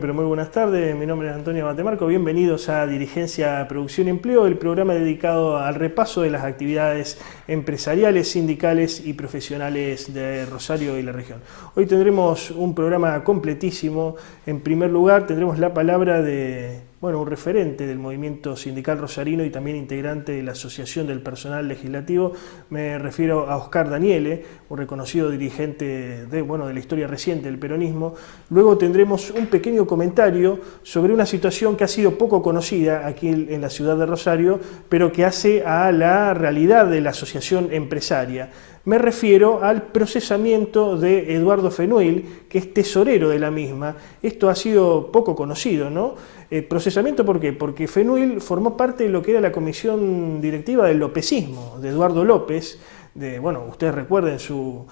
pero muy buenas tardes. Mi nombre es Antonio Batemarco. Bienvenidos a Dirigencia, Producción y Empleo, el programa dedicado al repaso de las actividades empresariales, sindicales y profesionales de Rosario y la región. Hoy tendremos un programa completísimo. En primer lugar, tendremos la palabra de un referente del movimiento sindical rosarino y también integrante de la Asociación del Personal Legislativo. Me refiero a Oscar Daniele, un reconocido dirigente de la historia reciente del peronismo. Luego tendremos un pequeño comentario sobre una situación que ha sido poco conocida aquí en la ciudad de Rosario, pero que hace a la realidad de la asociación empresaria. Me refiero al procesamiento de Eduardo Fenuil, que es tesorero de la misma. Esto ha sido poco conocido, ¿no? ¿Procesamiento por qué? Porque Fenuil formó parte de lo que era la comisión directiva del lopecismo, de Eduardo López. Ustedes recuerden su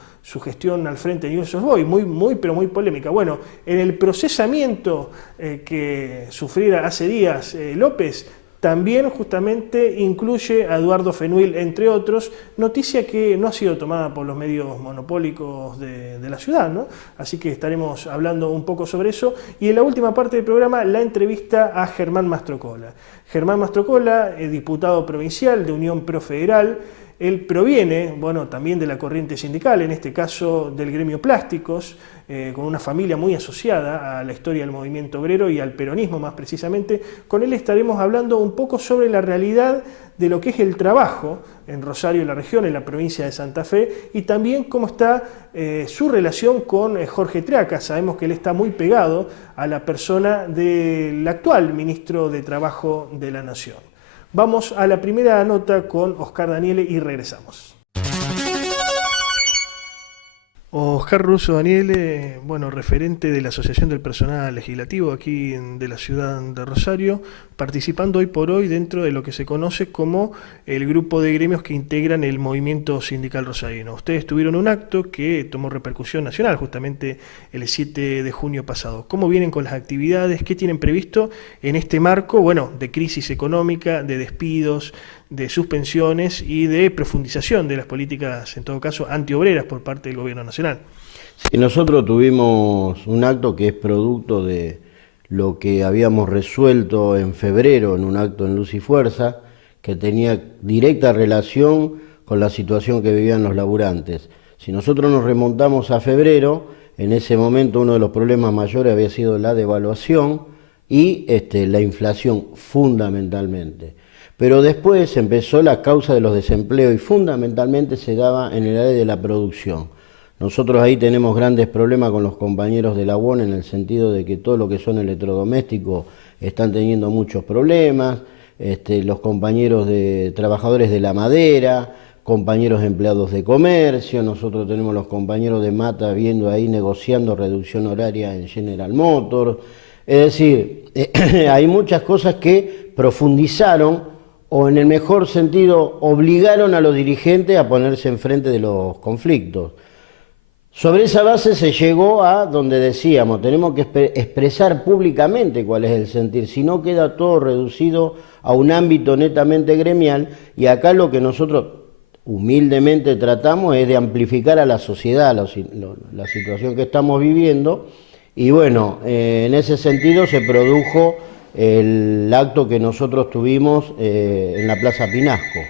gestión al frente de News of Boys, muy polémica. Bueno, en el procesamiento que sufriera hace días López, también justamente incluye a Eduardo Fenuil, entre otros, noticia que no ha sido tomada por los medios monopólicos de la ciudad, ¿no? Así que estaremos hablando un poco sobre eso. Y en la última parte del programa, la entrevista a Germán Mastrocola. Germán Mastrocola, diputado provincial de Unión Profederal. Él proviene, también de la corriente sindical, en este caso del gremio Plásticos, con una familia muy asociada a la historia del movimiento obrero y al peronismo más precisamente. Con él estaremos hablando un poco sobre la realidad de lo que es el trabajo en Rosario y la región, en la provincia de Santa Fe, y también cómo está su relación con Jorge Triaca. Sabemos que él está muy pegado a la persona del actual ministro de Trabajo de la Nación. Vamos a la primera nota con Oscar Daniele y regresamos. Oscar Russo Daniele, referente de la Asociación del Personal Legislativo aquí de la ciudad de Rosario, participando hoy por hoy dentro de lo que se conoce como el grupo de gremios que integran el movimiento sindical rosarino. Ustedes tuvieron un acto que tomó repercusión nacional justamente el 7 de junio pasado. ¿Cómo vienen con las actividades? ¿Qué tienen previsto en este marco de crisis económica, de despidos, de suspensiones y de profundización de las políticas, en todo caso, antiobreras por parte del gobierno nacional? Sí, nosotros tuvimos un acto que es producto de lo que habíamos resuelto en febrero en un acto en Luz y Fuerza, que tenía directa relación con la situación que vivían los laburantes. Si nosotros nos remontamos a febrero, en ese momento uno de los problemas mayores había sido la devaluación y la inflación fundamentalmente. Pero después empezó la causa de los desempleos y fundamentalmente se daba en el área de la producción. Nosotros ahí tenemos grandes problemas con los compañeros de la UON en el sentido de que todo lo que son electrodomésticos están teniendo muchos problemas, los compañeros de trabajadores de la madera, compañeros empleados de comercio, nosotros tenemos los compañeros de Mata viendo ahí negociando reducción horaria en General Motors. Es decir, hay muchas cosas que profundizaron o en el mejor sentido obligaron a los dirigentes a ponerse enfrente de los conflictos. Sobre esa base se llegó a donde decíamos, tenemos que expresar públicamente cuál es el sentir, si no queda todo reducido a un ámbito netamente gremial, y acá lo que nosotros humildemente tratamos es de amplificar a la sociedad la situación que estamos viviendo, y en ese sentido se produjo el acto que nosotros tuvimos en la Plaza Pinasco.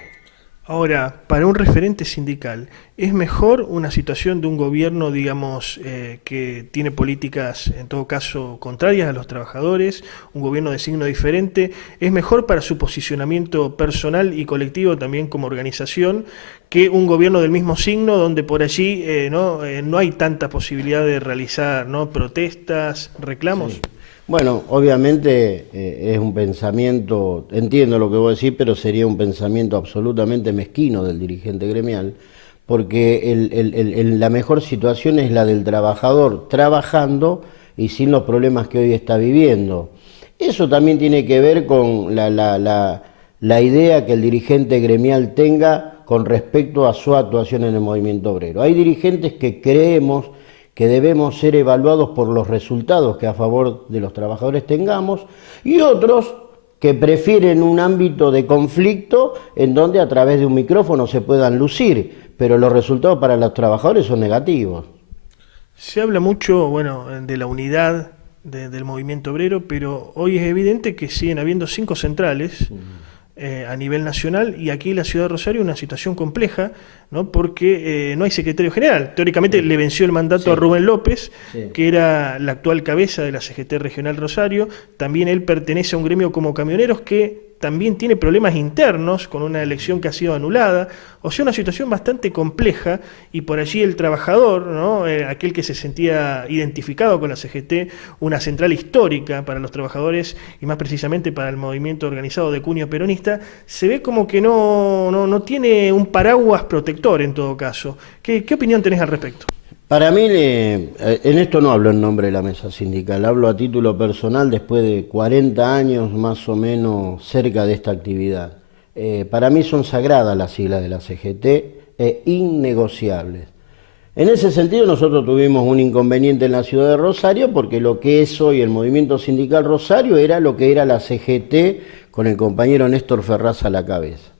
Ahora, para un referente sindical, ¿es mejor una situación de un gobierno, que tiene políticas, en todo caso, contrarias a los trabajadores, un gobierno de signo diferente? ¿Es mejor para su posicionamiento personal y colectivo también como organización que un gobierno del mismo signo donde por allí no hay tanta posibilidad de realizar protestas, reclamos? Sí. Obviamente es un pensamiento, entiendo lo que vos decís, pero sería un pensamiento absolutamente mezquino del dirigente gremial, porque la mejor situación es la del trabajador trabajando y sin los problemas que hoy está viviendo. Eso también tiene que ver con la idea que el dirigente gremial tenga con respecto a su actuación en el movimiento obrero. Hay dirigentes que creemos que debemos ser evaluados por los resultados que a favor de los trabajadores tengamos, y otros que prefieren un ámbito de conflicto en donde a través de un micrófono se puedan lucir, pero los resultados para los trabajadores son negativos. Se habla mucho, de la unidad del movimiento obrero, pero hoy es evidente que siguen habiendo 5 centrales a nivel nacional, y aquí en la ciudad de Rosario una situación compleja, ¿no? Porque no hay secretario general. Teóricamente le venció el mandato a Rubén López, que era la actual cabeza de la CGT Regional Rosario. También él pertenece a un gremio como camioneros que también tiene problemas internos con una elección que ha sido anulada. O sea, una situación bastante compleja, y por allí el trabajador, ¿no? Aquel que se sentía identificado con la CGT, una central histórica para los trabajadores y más precisamente para el movimiento organizado de cuño peronista, se ve como que no tiene un paraguas protector en todo caso. ¿Qué opinión tenés al respecto? Para mí, en esto no hablo en nombre de la mesa sindical, hablo a título personal después de 40 años más o menos cerca de esta actividad. Para mí son sagradas las siglas de la CGT e innegociables. En ese sentido nosotros tuvimos un inconveniente en la ciudad de Rosario, porque lo que es hoy el movimiento sindical Rosario era lo que era la CGT con el compañero Néstor Ferraz a la cabeza.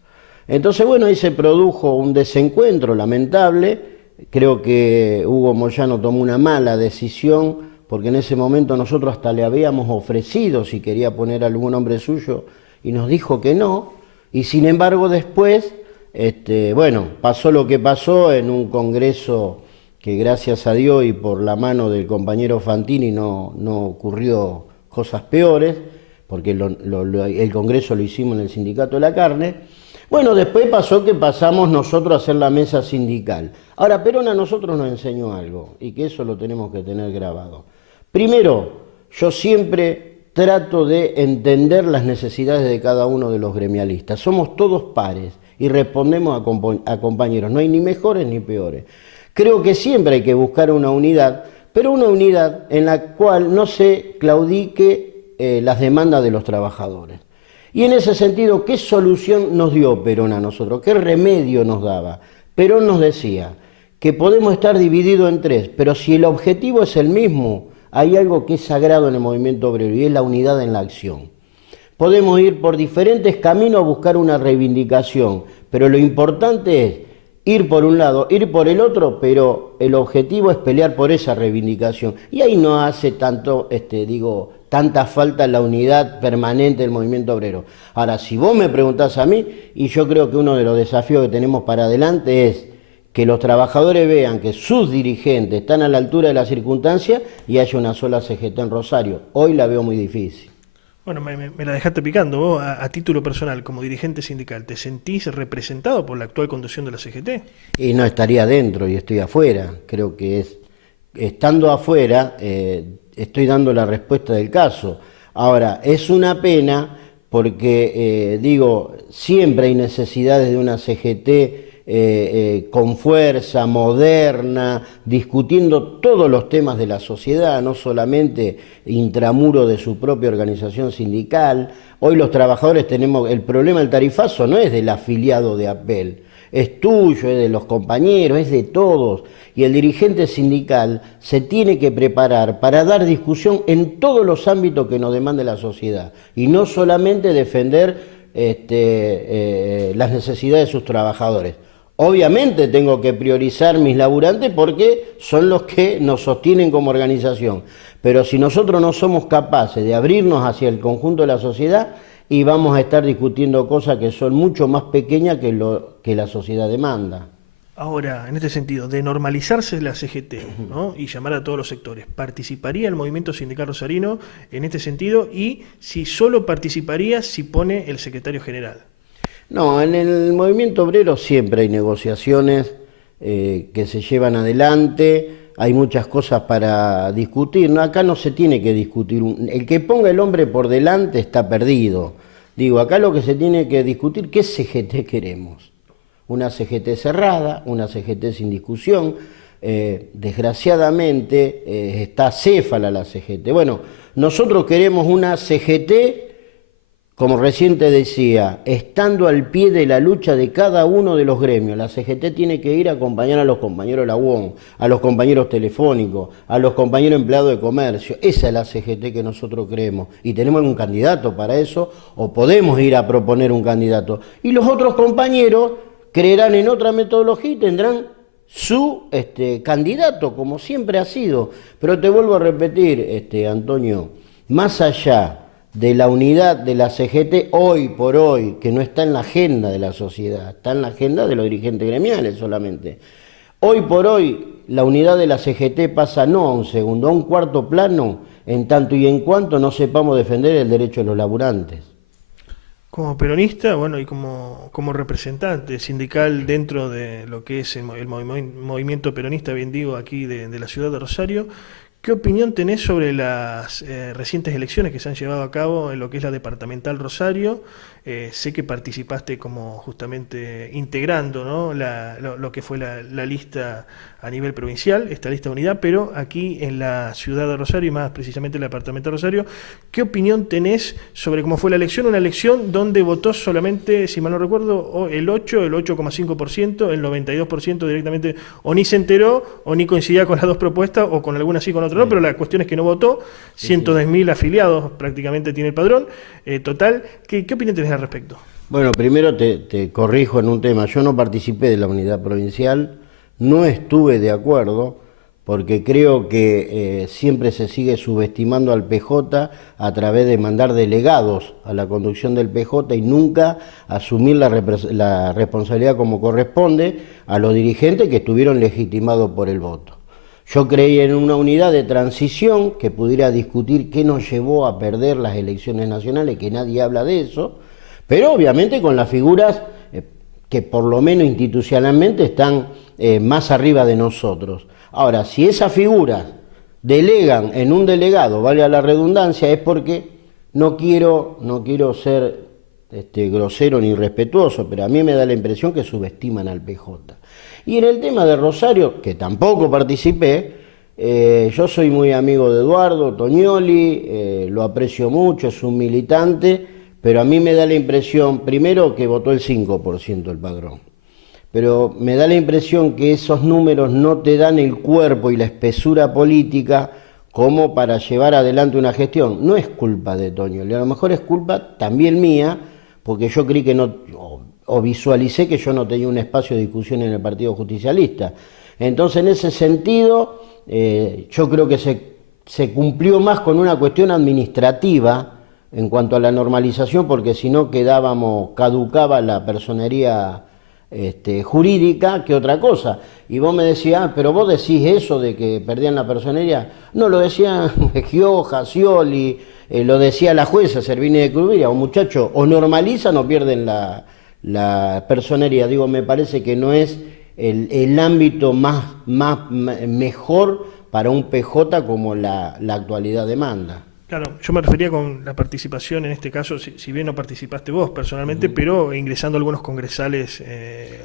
Entonces, bueno, ahí se produjo un desencuentro lamentable. Creo que Hugo Moyano tomó una mala decisión, porque en ese momento nosotros hasta le habíamos ofrecido si quería poner algún nombre suyo y nos dijo que no, y sin embargo después, bueno, pasó lo que pasó en un congreso que gracias a Dios y por la mano del compañero Fantini no ocurrió cosas peores, porque el congreso lo hicimos en el Sindicato de la Carne. Bueno, después pasó que pasamos nosotros a hacer la mesa sindical. Ahora, Perón a nosotros nos enseñó algo, y que eso lo tenemos que tener grabado. Primero, yo siempre trato de entender las necesidades de cada uno de los gremialistas. Somos todos pares y respondemos a compañeros, no hay ni mejores ni peores. Creo que siempre hay que buscar una unidad, pero una unidad en la cual no se claudique las demandas de los trabajadores. Y en ese sentido, ¿qué solución nos dio Perón a nosotros? ¿Qué remedio nos daba? Perón nos decía que podemos estar divididos en 3, pero si el objetivo es el mismo, hay algo que es sagrado en el movimiento obrero, y es la unidad en la acción. Podemos ir por diferentes caminos a buscar una reivindicación, pero lo importante es ir por un lado, ir por el otro, pero el objetivo es pelear por esa reivindicación. Y ahí no hace tanta falta la unidad permanente del movimiento obrero. Ahora, si vos me preguntás a mí, y yo creo que uno de los desafíos que tenemos para adelante es que los trabajadores vean que sus dirigentes están a la altura de las circunstancias y haya una sola CGT en Rosario. Hoy la veo muy difícil. Bueno, me la dejaste picando. Vos, a título personal, como dirigente sindical, ¿te sentís representado por la actual conducción de la CGT? Y no estaría dentro y estoy afuera. Creo que estando afuera, estoy dando la respuesta del caso. Ahora, es una pena porque, siempre hay necesidades de una CGT con fuerza, moderna, discutiendo todos los temas de la sociedad, no solamente intramuro de su propia organización sindical. Hoy los trabajadores tenemos, el problema del tarifazo no es del afiliado de APEL, es tuyo, es de los compañeros, es de todos. Y el dirigente sindical se tiene que preparar para dar discusión en todos los ámbitos que nos demande la sociedad, y no solamente defender las necesidades de sus trabajadores. Obviamente tengo que priorizar mis laburantes porque son los que nos sostienen como organización, pero si nosotros no somos capaces de abrirnos hacia el conjunto de la sociedad, y vamos a estar discutiendo cosas que son mucho más pequeñas que lo que la sociedad demanda. Ahora, en este sentido, de normalizarse la CGT, ¿no? Y llamar a todos los sectores, ¿participaría el movimiento sindical rosarino en este sentido? Y si solo participaría si pone el secretario general. No, en el movimiento obrero siempre hay negociaciones que se llevan adelante, hay muchas cosas para discutir. No, acá no se tiene que discutir. El que ponga el hombre por delante está perdido. Acá lo que se tiene que discutir, ¿qué CGT queremos? Una CGT cerrada, una CGT sin discusión. Desgraciadamente está acéfala la CGT. Bueno, nosotros queremos una CGT, como recién te decía, estando al pie de la lucha de cada uno de los gremios. La CGT tiene que ir a acompañar a los compañeros de la UON, a los compañeros telefónicos, a los compañeros empleados de comercio. Esa es la CGT que nosotros creemos. Y tenemos un candidato para eso, o podemos ir a proponer un candidato. Y los otros compañeros creerán en otra metodología y tendrán su candidato, como siempre ha sido. Pero te vuelvo a repetir, Antonio, más allá de la unidad de la CGT hoy por hoy, que no está en la agenda de la sociedad, está en la agenda de los dirigentes gremiales solamente. Hoy por hoy la unidad de la CGT pasa no a un segundo, a un cuarto plano, en tanto y en cuanto no sepamos defender el derecho de los laburantes. Como peronista, bueno, y como representante sindical dentro de lo que es el movimiento peronista, bien digo, aquí de la ciudad de Rosario, ¿qué opinión tenés sobre las recientes elecciones que se han llevado a cabo en lo que es la departamental Rosario? Sé que participaste como justamente integrando, ¿no?, lo que fue la lista a nivel provincial, esta lista de unidad, pero aquí en la ciudad de Rosario y más precisamente en la departamental Rosario, ¿qué opinión tenés sobre cómo fue la elección? Una elección donde votó solamente, si mal no recuerdo, el 8,5%, el 92% directamente o ni se enteró o ni coincidía con las dos propuestas o con alguna sí, con otra no, pero la cuestión es que no votó, 110.000 afiliados prácticamente tiene el padrón total. ¿Qué opinión tenés al respecto? Bueno, primero te corrijo en un tema. Yo no participé de la unidad provincial, no estuve de acuerdo, porque creo que siempre se sigue subestimando al PJ a través de mandar delegados a la conducción del PJ y nunca asumir la responsabilidad como corresponde a los dirigentes que estuvieron legitimados por el voto. Yo creí en una unidad de transición que pudiera discutir qué nos llevó a perder las elecciones nacionales, que nadie habla de eso, pero obviamente con las figuras que por lo menos institucionalmente están más arriba de nosotros. Ahora, si esas figuras delegan en un delegado, valga la redundancia, es porque no quiero ser grosero ni irrespetuoso, pero a mí me da la impresión que subestiman al PJ. Y en el tema de Rosario, que tampoco participé, yo soy muy amigo de Eduardo Tognoli, lo aprecio mucho, es un militante, pero a mí me da la impresión, primero, que votó el 5% del padrón, pero me da la impresión que esos números no te dan el cuerpo y la espesura política como para llevar adelante una gestión. No es culpa de Tognoli, a lo mejor es culpa también mía, porque yo creí que no... o visualicé que yo no tenía un espacio de discusión en el Partido Justicialista. Entonces, en ese sentido, yo creo que se cumplió más con una cuestión administrativa en cuanto a la normalización, porque si no caducaba la personería jurídica que otra cosa. Y vos me decías, pero vos decís eso de que perdían la personería. No, lo decían Gioja, Scioli, lo decía la jueza Servini de Crubilla, o muchachos, o normalizan o pierden la personería. Digo, me parece que no es el ámbito mejor para un PJ como la actualidad demanda. Claro, yo me refería con la participación, en este caso, si bien no participaste vos personalmente, pero ingresando algunos congresales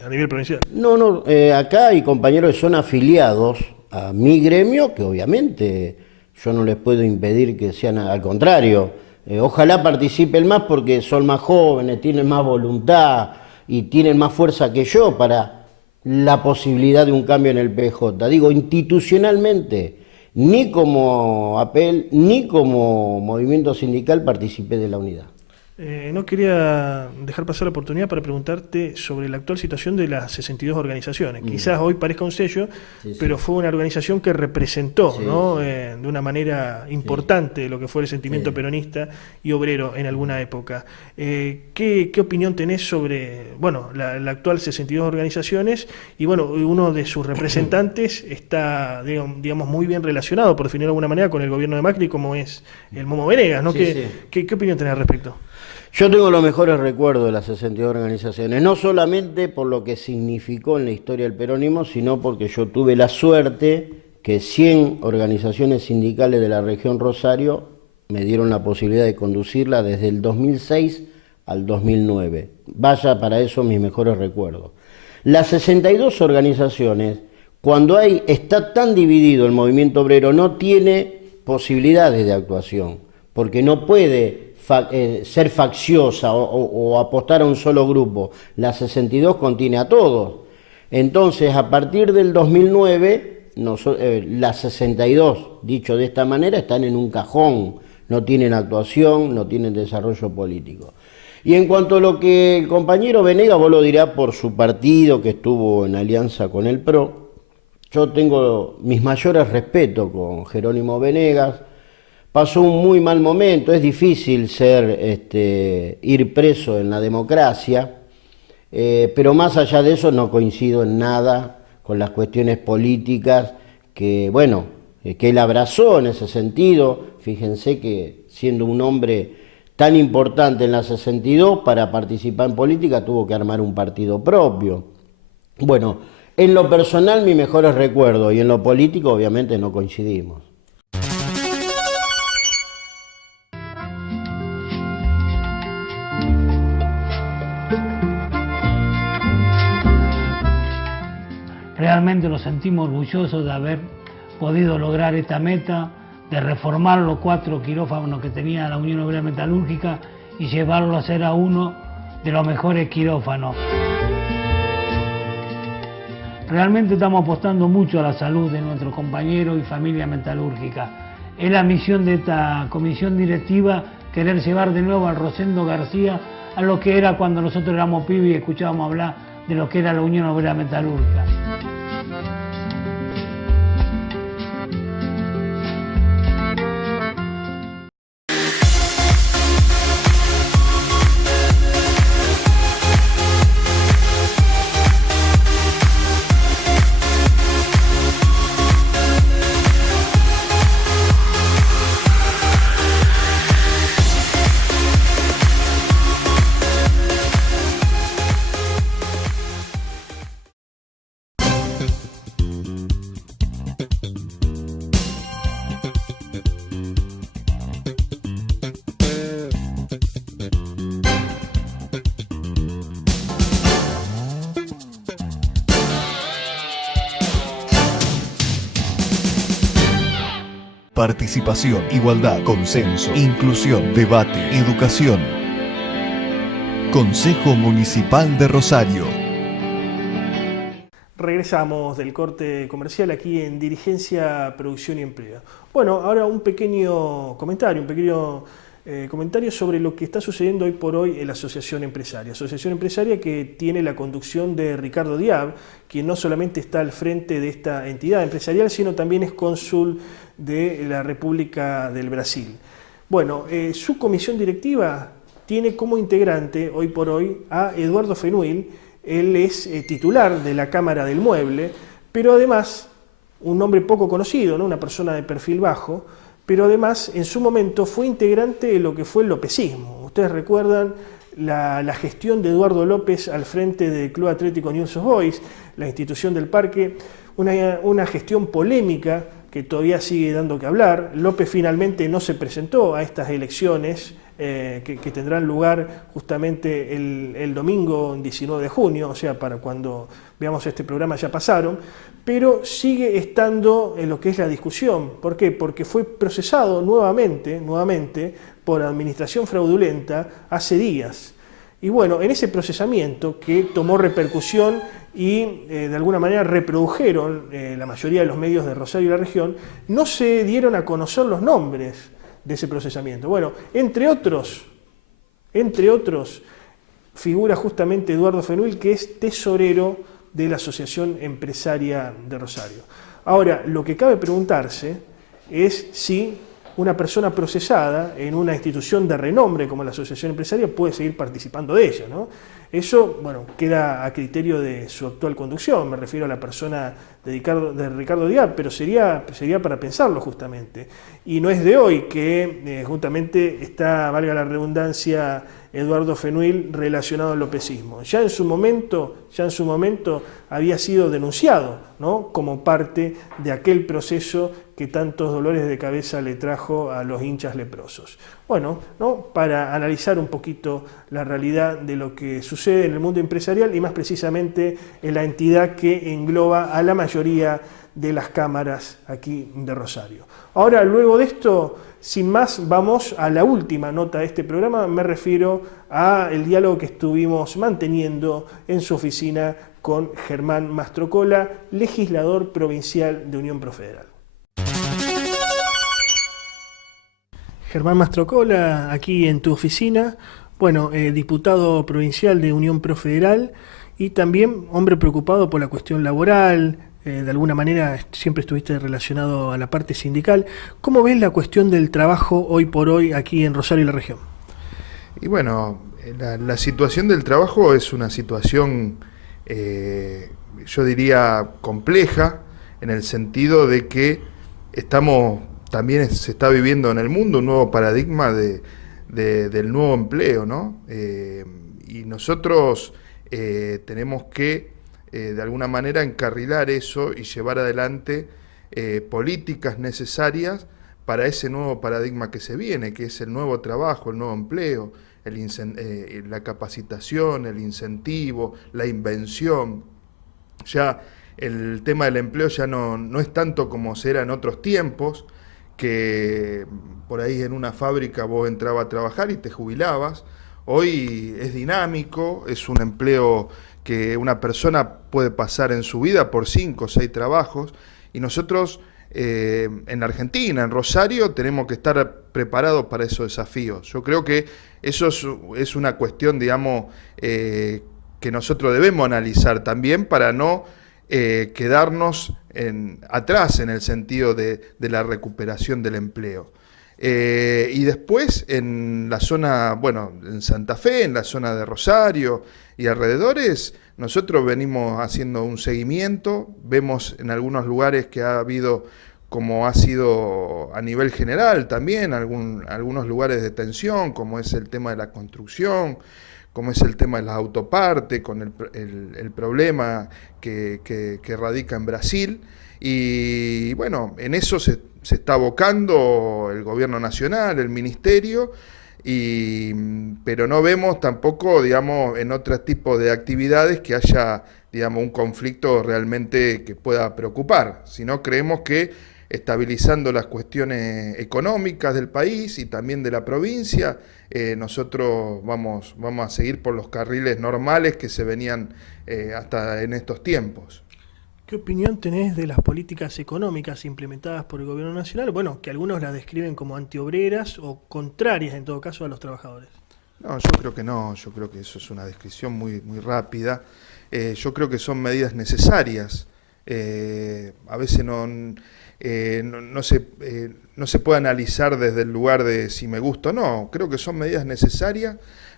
a nivel provincial. No, acá hay compañeros que son afiliados a mi gremio, que obviamente yo no les puedo impedir que sean, al contrario, ojalá participen más porque son más jóvenes, tienen más voluntad y tienen más fuerza que yo para la posibilidad de un cambio en el PJ. Digo, institucionalmente, ni como APEL, ni como movimiento sindical participé de la unidad. No quería dejar pasar la oportunidad para preguntarte sobre la actual situación de las 62 organizaciones. Quizás hoy parezca un sello, pero fue una organización que representó, ¿no? De una manera importante lo que fue el sentimiento peronista y obrero en alguna época. ¿Qué opinión tenés sobre la actual 62 organizaciones? Y uno de sus representantes está, digamos, muy bien relacionado, por definirlo de alguna manera, con el gobierno de Macri, como es el Momo Venegas, ¿no? ¿Qué opinión tenés al respecto? Yo tengo los mejores recuerdos de las 62 organizaciones, no solamente por lo que significó en la historia del peronismo, sino porque yo tuve la suerte que 100 organizaciones sindicales de la región Rosario me dieron la posibilidad de conducirla desde el 2006 al 2009. Vaya para eso mis mejores recuerdos. Las 62 organizaciones, cuando está tan dividido el movimiento obrero, no tiene posibilidades de actuación, porque no puede ser facciosa o apostar a un solo grupo. La 62 contiene a todos. Entonces, a partir del 2009, las 62, dicho de esta manera, están en un cajón, no tienen actuación, no tienen desarrollo político. Y en cuanto a lo que el compañero Venegas, vos lo dirá por su partido, que estuvo en alianza con el PRO, yo tengo mis mayores respetos con Jerónimo Venegas. Pasó un muy mal momento, es difícil ir preso en la democracia, pero más allá de eso no coincido en nada con las cuestiones políticas que él abrazó en ese sentido. Fíjense que siendo un hombre tan importante en la 62, para participar en política tuvo que armar un partido propio. Bueno, en lo personal mis mejores recuerdos, y en lo político obviamente no coincidimos. Realmente nos sentimos orgullosos de haber podido lograr esta meta, de reformar los 4 quirófanos que tenía la Unión Obrera Metalúrgica y llevarlo a ser a uno de los mejores quirófanos. Realmente estamos apostando mucho a la salud de nuestros compañeros y familia metalúrgica. Es la misión de esta comisión directiva querer llevar de nuevo al Rosendo García a lo que era cuando nosotros éramos pibes y escuchábamos hablar de lo que era la Unión Obrera Metalúrgica. Participación, igualdad, consenso, inclusión, debate, educación. Consejo Municipal de Rosario. Regresamos del corte comercial aquí en Dirigencia, Producción y Empleo. Bueno, ahora un pequeño comentario, comentario sobre lo que está sucediendo hoy por hoy en la Asociación Empresaria. Asociación Empresaria que tiene la conducción de Ricardo Diab, quien no solamente está al frente de esta entidad empresarial, sino también es cónsul de la República del Brasil. Bueno, su comisión directiva tiene como integrante hoy por hoy a Eduardo Fenuil. Él es titular de la Cámara del Mueble, pero además un hombre poco conocido, ¿no? Una persona de perfil bajo, pero además en su momento fue integrante de lo que fue el lopecismo. Ustedes recuerdan la gestión de Eduardo López al frente del Club Atlético Newell's Old Boys, la institución del parque, una gestión polémica que todavía sigue dando que hablar. López finalmente no se presentó a estas elecciones que tendrán lugar justamente el domingo 19 de junio, o sea, para cuando veamos este programa ya pasaron, pero sigue estando en lo que es la discusión. ¿Por qué? Porque fue procesado nuevamente por administración fraudulenta hace días. Y bueno, en ese procesamiento que tomó repercusión y de alguna manera reprodujeron la mayoría de los medios de Rosario y la región, no se dieron a conocer los nombres de ese procesamiento. Bueno, entre otros, figura justamente Eduardo Fenuil, que es tesorero de la Asociación Empresaria de Rosario. Ahora, lo que cabe preguntarse es si una persona procesada en una institución de renombre como la Asociación Empresaria puede seguir participando de ella, ¿no? Eso, bueno, queda a criterio de su actual conducción, me refiero a la persona de Ricardo Diab, pero sería para pensarlo justamente. Y no es de hoy que justamente está, valga la redundancia, Eduardo Fenuil relacionado al lopecismo. Ya en su momento había sido denunciado, ¿no?, como parte de aquel proceso que tantos dolores de cabeza le trajo a los hinchas leprosos. Bueno, ¿no?, para analizar un poquito la realidad de lo que sucede en el mundo empresarial y más precisamente en la entidad que engloba a la mayoría de las cámaras aquí de Rosario. Ahora, luego de esto, sin más, vamos a la última nota de este programa. Me refiero al diálogo que estuvimos manteniendo en su oficina con Germán Mastrocola, legislador provincial de Unión Profederal. Germán Mastrocola, aquí en tu oficina, bueno, diputado provincial de Unión Profederal y también hombre preocupado por la cuestión laboral, de alguna manera siempre estuviste relacionado a la parte sindical. ¿Cómo ves la cuestión del trabajo hoy por hoy aquí en Rosario y la región? Y bueno, la situación del trabajo es una situación, yo diría, compleja, en el sentido de que también se está viviendo en el mundo un nuevo paradigma del nuevo empleo, ¿no? Y nosotros tenemos que, de alguna manera, encarrilar eso y llevar adelante políticas necesarias para ese nuevo paradigma que se viene, que es el nuevo trabajo, el nuevo empleo, la capacitación, el incentivo, la invención. Ya el tema del empleo ya no es tanto como se era en otros tiempos, que por ahí en una fábrica vos entrabas a trabajar y te jubilabas. Hoy es dinámico, es un empleo que una persona puede pasar en su vida por 5 o 6 trabajos, y nosotros en la Argentina, en Rosario, tenemos que estar preparados para esos desafíos. Yo creo que eso es una cuestión, digamos, que nosotros debemos analizar también para no quedarnos atrás en el sentido de la recuperación del empleo. Y después en la zona, bueno, en Santa Fe, en la zona de Rosario y alrededores, nosotros venimos haciendo un seguimiento, vemos en algunos lugares que ha habido, como ha sido a nivel general también, algunos lugares de tensión, como es el tema de la construcción, como es el tema de las autopartes, con el problema que radica en Brasil. Y bueno, en eso se está abocando el gobierno nacional, el ministerio, pero no vemos tampoco, digamos, en otros tipos de actividades que haya, digamos, un conflicto realmente que pueda preocupar, sino creemos que estabilizando las cuestiones económicas del país y también de la provincia, nosotros vamos a seguir por los carriles normales que se venían hasta en estos tiempos. ¿Qué opinión tenés de las políticas económicas implementadas por el gobierno nacional? Bueno, que algunos las describen como antiobreras o contrarias, en todo caso, a los trabajadores. No, yo creo que no, yo creo que eso es una descripción muy rápida. Yo creo que son medidas necesarias. A veces no se puede analizar desde el lugar de si me gusta o no. Creo que son medidas necesarias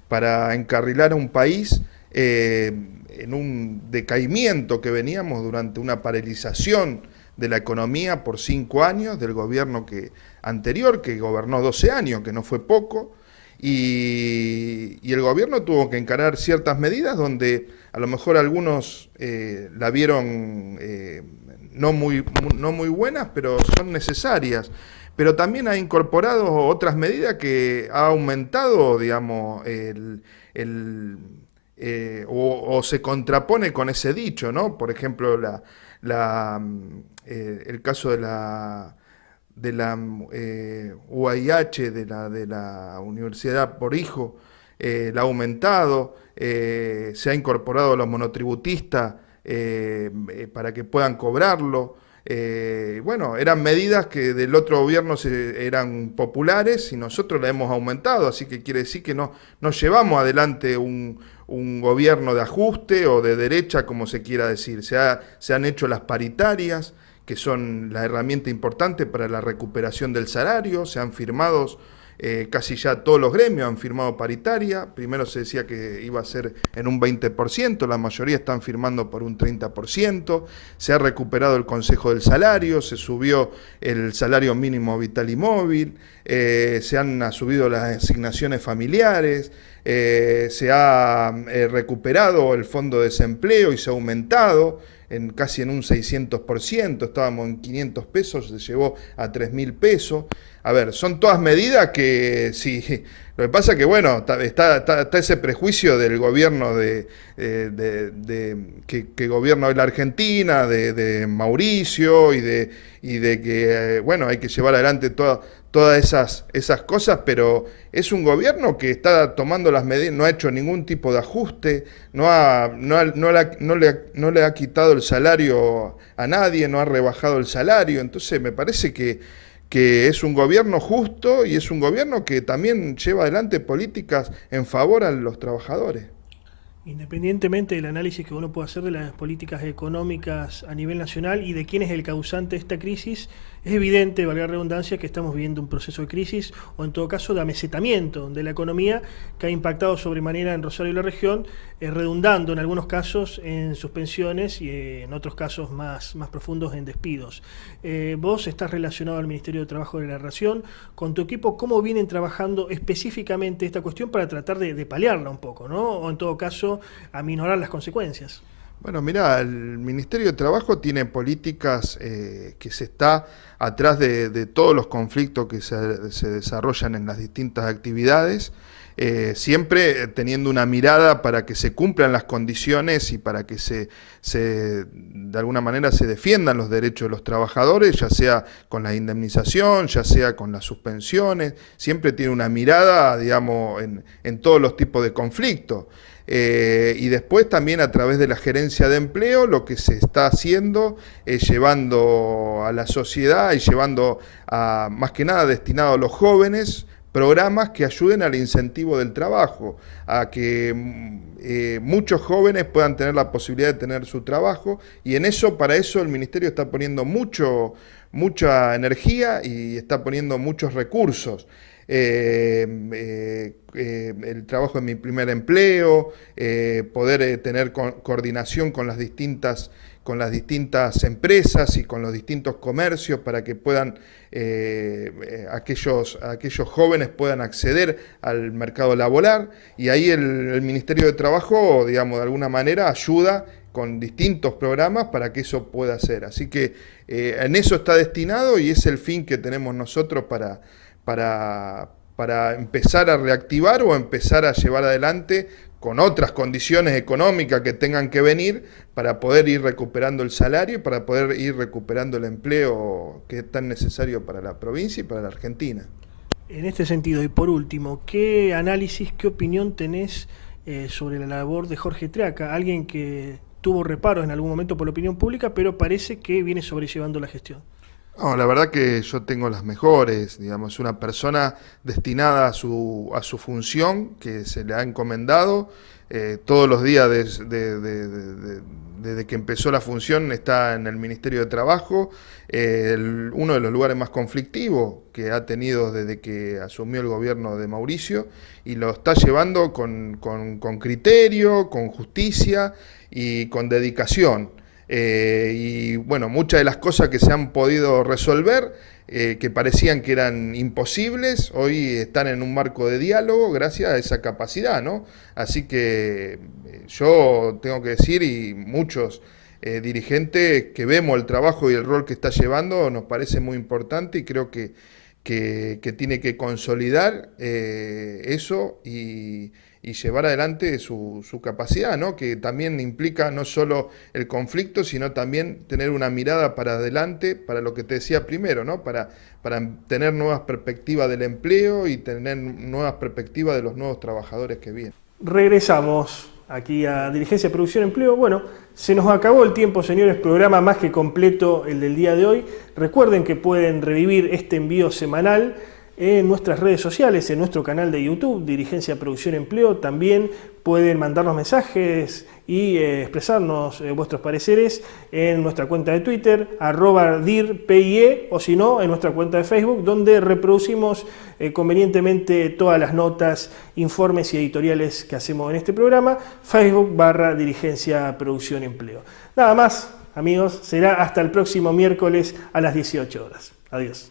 para encarrilar a un país en un decaimiento que veníamos durante una paralización de la economía por 5 años del gobierno anterior, que gobernó 12 años, que no fue poco, y el gobierno tuvo que encarar ciertas medidas donde a lo mejor algunos la vieron no muy buenas, pero son necesarias. Pero también ha incorporado otras medidas que ha aumentado, digamos, o se contrapone con ese dicho, ¿no? Por ejemplo, el caso de la UAIH, de la Universidad por Hijo, la ha aumentado, se ha incorporado a los monotributistas para que puedan cobrarlo. Bueno, eran medidas que del otro gobierno eran populares y nosotros las hemos aumentado, así que quiere decir que no llevamos adelante un gobierno de ajuste o de derecha, como se quiera decir. Se han hecho las paritarias, que son la herramienta importante para la recuperación del salario. Se han firmado, casi ya todos los gremios han firmado paritaria. Primero se decía que iba a ser en un 20%, la mayoría están firmando por un 30%. Se ha recuperado el Consejo del Salario, se subió el salario mínimo vital y móvil, se han subido las asignaciones familiares, se ha recuperado el fondo de desempleo y se ha aumentado casi en un 600%, estábamos en 500 pesos, se llevó a 3.000 pesos. A ver, son todas medidas que sí, lo que pasa es que, bueno, está ese prejuicio del gobierno que gobierna hoy la Argentina, de Mauricio, y de que, bueno, hay que llevar adelante todas esas cosas, pero es un gobierno que está tomando las medidas, no ha hecho ningún tipo de ajuste, no le ha quitado el salario a nadie, no ha rebajado el salario. Entonces me parece que es un gobierno justo y es un gobierno que también lleva adelante políticas en favor a los trabajadores. Independientemente del análisis que uno pueda hacer de las políticas económicas a nivel nacional y de quién es el causante de esta crisis, es evidente, valga la redundancia, que estamos viviendo un proceso de crisis o en todo caso de amesetamiento de la economía que ha impactado sobremanera en Rosario y la región, redundando en algunos casos en suspensiones y en otros casos más profundos en despidos. Vos estás relacionado al Ministerio de Trabajo de la Nación. Con tu equipo, ¿cómo vienen trabajando específicamente esta cuestión para tratar de paliarla un poco, ¿no? O en todo caso, aminorar las consecuencias? Bueno, mira, el Ministerio de Trabajo tiene políticas que se está atrás de todos los conflictos que se desarrollan en las distintas actividades, siempre teniendo una mirada para que se cumplan las condiciones y para que de alguna manera se defiendan los derechos de los trabajadores, ya sea con la indemnización, ya sea con las suspensiones, siempre tiene una mirada, digamos, en todos los tipos de conflictos. Y después también a través de la gerencia de empleo lo que se está haciendo es llevando a la sociedad y llevando a, más que nada destinado a los jóvenes, programas que ayuden al incentivo del trabajo, a que muchos jóvenes puedan tener la posibilidad de tener su trabajo, y para eso el Ministerio está poniendo mucha energía y está poniendo muchos recursos. El trabajo en mi primer empleo, poder tener coordinación con las distintas empresas y con los distintos comercios para que puedan aquellos jóvenes puedan acceder al mercado laboral, y ahí el Ministerio de Trabajo, digamos, de alguna manera ayuda con distintos programas para que eso pueda ser. Así que en eso está destinado y es el fin que tenemos nosotros para empezar a reactivar o empezar a llevar adelante con otras condiciones económicas que tengan que venir para poder ir recuperando el salario y para poder ir recuperando el empleo que es tan necesario para la provincia y para la Argentina. En este sentido, y por último, ¿qué análisis, qué opinión tenés sobre la labor de Jorge Triaca, alguien que tuvo reparos en algún momento por la opinión pública, pero parece que viene sobrellevando la gestión? No, la verdad que yo tengo las mejores, digamos, una persona destinada a su función que se le ha encomendado, todos los días desde que empezó la función está en el Ministerio de Trabajo, uno de los lugares más conflictivos que ha tenido desde que asumió el gobierno de Mauricio, y lo está llevando con criterio, con justicia y con dedicación. Y bueno, muchas de las cosas que se han podido resolver, que parecían que eran imposibles, hoy están en un marco de diálogo gracias a esa capacidad, ¿no? Así que yo tengo que decir, y muchos dirigentes que vemos el trabajo y el rol que está llevando, nos parece muy importante, y creo que tiene que consolidar eso y llevar adelante su capacidad, ¿no? Que también implica no solo el conflicto, sino también tener una mirada para adelante, para lo que te decía primero, ¿no? Para tener nuevas perspectivas del empleo y tener nuevas perspectivas de los nuevos trabajadores que vienen. Regresamos aquí a Dirigencia, Producción, Empleo. Bueno, se nos acabó el tiempo, señores, programa más que completo el del día de hoy. Recuerden que pueden revivir este envío semanal en nuestras redes sociales, en nuestro canal de YouTube, Dirigencia, Producción, Empleo. También pueden mandarnos mensajes y expresarnos vuestros pareceres en nuestra cuenta de Twitter, @dirpie, o si no, en nuestra cuenta de Facebook, donde reproducimos convenientemente todas las notas, informes y editoriales que hacemos en este programa, Facebook/Dirigencia, Producción, Empleo. Nada más, amigos, será hasta el próximo miércoles a las 18 horas. Adiós.